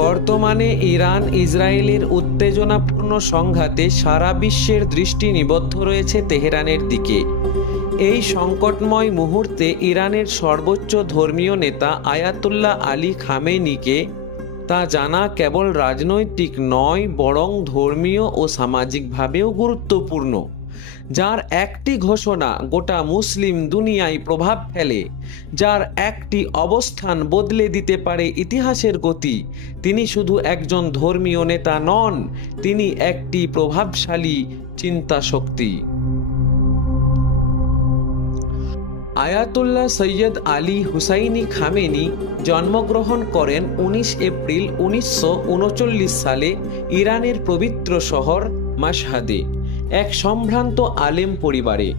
বর্তমানে ইরান ইসরায়েলের উত্তেজনাপূর্ণ সংঘাতে সারা বিশ্বের দৃষ্টি নিবদ্ধ রয়েছে তেহরানের দিকে। এই সংকটময় মুহূর্তে ইরানের সর্বোচ্চ ধর্মীয় নেতা আয়াতুল্লাহ আলী খামেনিকে তা জানা কেবল রাজনৈতিক নয়, বরং ধর্মীয় ও সামাজিকভাবেও গুরুত্বপূর্ণ, যার একটি ঘোষণা গোটা মুসলিম দুনিয়ায় প্রভাব ফেলে, যার একটি অবস্থান বদলে দিতে পারে ইতিহাসের গতি। তিনি শুধু একজন ধর্মীয় নেতা নন, তিনি একটি প্রভাবশালী চিন্তা শক্তি। আয়াতুল্লাহ সৈয়দ আলী হুসাইনি খামেনি জন্মগ্রহণ করেন 19 এপ্রিল 1939 সালে ইরানের পবিত্র শহর মাশহাদে এক সম্ভ্রান্ত আলেম পরিবারে।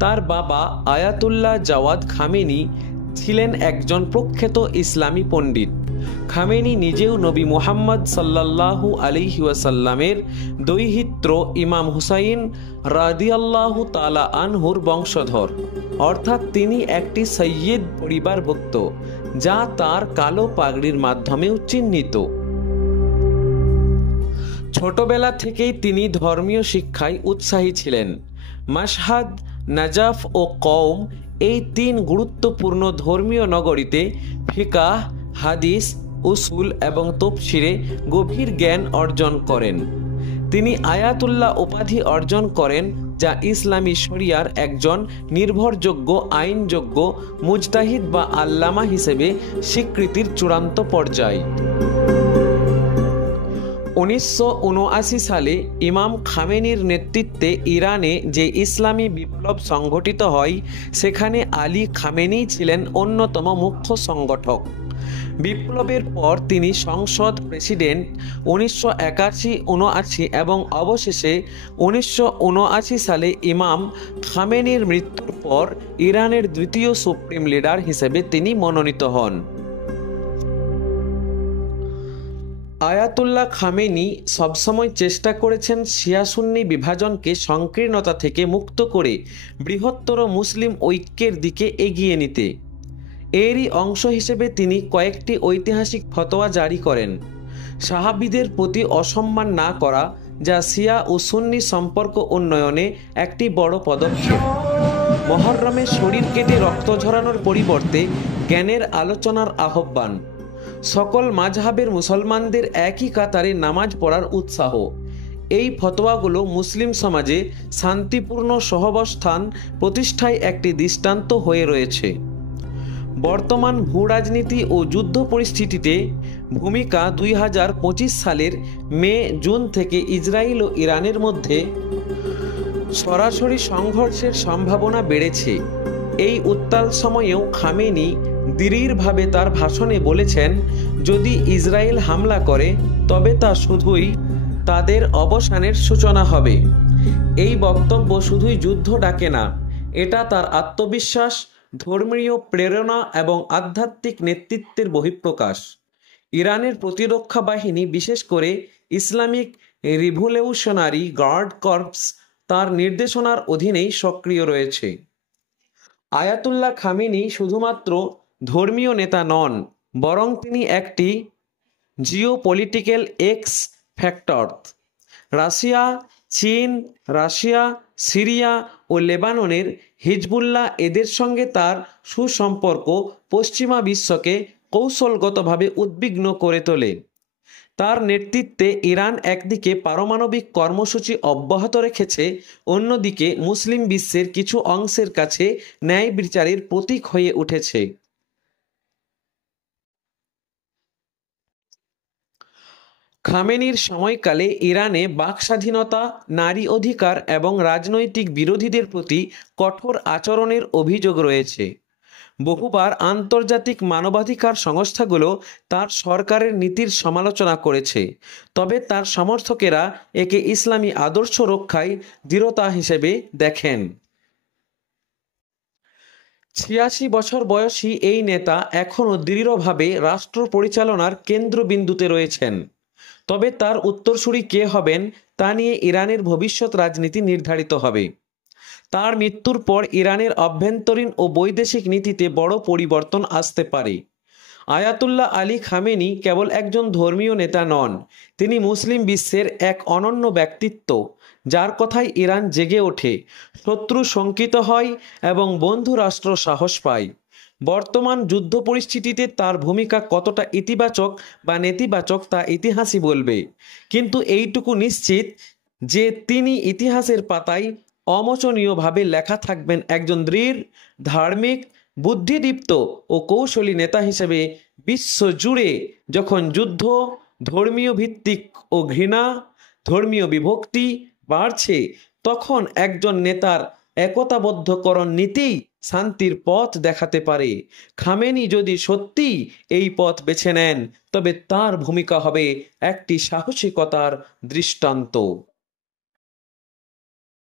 তার বাবা আয়াতুল্লাহ জাওয়াদ খামেনি ছিলেন একজন প্রখ্যাত ইসলামী পণ্ডিত। খামেনি নিজেও নবী মুহাম্মদ সাল্লাল্লাহু আলাইহি ওয়াসাল্লামের দৌহিত্র ইমাম হুসাইন রাদিয়াল্লাহু তাআলা আনহুর বংশধর, অর্থাৎ তিনি একটি সৈয়দ পরিবারভুক্ত, যা তার কালো পাগড়ির মাধ্যমেও চিহ্নিত। ছোটবেলা থেকেই তিনি ধর্মীয় শিক্ষায় উৎসাহী ছিলেন। মাশহাদ, নাজাফ ও কওম এই তিন গুরুত্বপূর্ণ ধর্মীয় নগরীতে ফিকাহ, হাদিস, উসুল এবং তফসিরে গভীর জ্ঞান অর্জন করেন। তিনি আয়াতুল্লাহ উপাধি অর্জন করেন, যা ইসলামী শরিয়ার একজন নির্ভরযোগ্য আইনযোগ্য মুজতাহিদ বা আল্লামা হিসেবে স্বীকৃতির চূড়ান্ত পর্যায়। 1979 সালে ইমাম খামেনির নেতৃত্বে ইরানে যে ইসলামী বিপ্লব সংগঠিত হয়, সেখানে আলী খামেনি ছিলেন অন্যতম মুখ্য সংগঠক। বিপ্লবের পর তিনি সংসদ প্রেসিডেন্ট 1981-79 এবং অবশেষে 1979 সালে ইমাম খামেনির মৃত্যুর পর ইরানের দ্বিতীয় সুপ্রিম লিডার হিসেবে তিনি মনোনীত হন। আয়াতুল্লাহ খামেনি সবসময় চেষ্টা করেছেন শিয়া সুন্নি বিভাজনকে সংকীর্ণতা থেকে মুক্ত করে বৃহত্তর মুসলিম ঐক্যের দিকে এগিয়ে নিতে। এরই অংশ হিসেবে তিনি কয়েকটি ঐতিহাসিক ফতোয়া জারি করেন। সাহাবীদের প্রতি অসম্মান না করা, যা শিয়া ও সুন্নি সম্পর্ক উন্নয়নে একটি বড় পদক্ষেপ। মুহররমে শরীর কেটে রক্ত ঝরানোর পরিবর্তে জ্ঞানের আলোচনার আহ্বান। সকল মাযহাবের মুসলমানদের একই কাতারে নামাজ পড়ার উৎসাহ। এই ফতোয়াগুলো মুসলিম সমাজে শান্তিপূর্ণ সহাবস্থান প্রতিষ্ঠায় একটি দৃষ্টান্ত হয়ে রয়েছে। বর্তমান ভূরাজনীতি ও যুদ্ধ পরিস্থিতিতে ভূমিকা 2025 সালের মে-জুন থেকে ইসরায়েল ও ইরানের মধ্যে সরাসরি সংঘর্ষের সম্ভাবনা বেড়েছে। এই উত্তাল সময়েও খামেনি দৃঢ়ভাবে তার ভাষণে বলেছেন, যদি ইসরায়েল হামলা করে তবে তা শুধুই তাদের অবসানের সূচনা হবে। এই বক্তব্য শুধুই যুদ্ধ ডাকে না, এটা তার আত্মবিশ্বাস, ধর্মীয় প্রেরণা এবং আধ্যাত্মিক নেতৃত্বের বহিঃপ্রকাশ। ইরানের প্রতিরক্ষা বাহিনী, বিশেষ করে ইসলামিক রিভলিউশনারি গার্ড কর্পস, তার নির্দেশনার অধীনেই সক্রিয় রয়েছে। আয়াতুল্লাহ খামেনি শুধুমাত্র ধর্মীয় নেতা নন, বরং তিনি একটি জিওপলিটিক্যাল এক্স ফ্যাক্টর। রাশিয়া, চীন, সিরিয়া ও লেবাননের হিজবুল্লাহ, এদের সঙ্গে তার সুসম্পর্ক পশ্চিমা বিশ্বকে কৌশলগতভাবে উদ্বিগ্ন করে তোলে। তার নেতৃত্বে ইরান একদিকে পারমাণবিক কর্মসূচি অব্যাহত রেখেছে, অন্যদিকে মুসলিম বিশ্বের কিছু অংশের কাছে ন্যায় বিচারের প্রতীক হয়ে উঠেছে। খামেনির সময়কালে ইরানে বাক স্বাধীনতা, নারী অধিকার এবং রাজনৈতিক বিরোধীদের প্রতি কঠোর আচরণের অভিযোগ রয়েছে। বহুবার আন্তর্জাতিক মানবাধিকার সংস্থাগুলো তার সরকারের নীতির সমালোচনা করেছে, তবে তার সমর্থকেরা একে ইসলামী আদর্শ রক্ষায় দৃঢ়তা হিসেবে দেখেন। 86 বছর বয়সী এই নেতা এখনও দৃঢ়ভাবে রাষ্ট্র পরিচালনার কেন্দ্রবিন্দুতে রয়েছেন, তবে তার উত্তরসূরি কে হবেন তা নিয়ে ইরানের ভবিষ্যৎ রাজনীতি নির্ধারিত হবে। তার মৃত্যুর পর ইরানের অভ্যন্তরীণ ও বৈদেশিক নীতিতে বড় পরিবর্তন আসতে পারে। আয়াতুল্লাহ আলী খামেনি কেবল একজন ধর্মীয় নেতা নন, তিনি মুসলিম বিশ্বের এক অনন্য ব্যক্তিত্ব, যার কথায় ইরান জেগে ওঠে, শত্রু শঙ্কিত হয় এবং বন্ধু রাষ্ট্র সাহস পায়। বর্তমান যুদ্ধ পরিস্থিতিতে তার ভূমিকা কতটা ইতিবাচক বা নেতিবাচক তা ইতিহাসই বলবে, কিন্তু এইটুকু নিশ্চিত যে তিনি ইতিহাসের পাতায় অমোচনীয়ভাবে লেখা থাকবেন একজন দৃঢ়, ধার্মিক, বুদ্ধিদীপ্ত ও কৌশলী নেতা হিসেবে। বিশ্বজুড়ে যখন যুদ্ধ, ধর্মীয় ভিত্তিক ও ঘৃণা, ধর্মীয় বিভক্তি বাড়ছে, তখন একজন নেতার একতাবদ্ধকরণ নীতি শান্তির পথ দেখাতে পারে। খামেনি যদি সত্যি এই পথ বেছে নেন, তবে তার ভূমিকা হবে একটি সাহসিকতার দৃষ্টান্ত।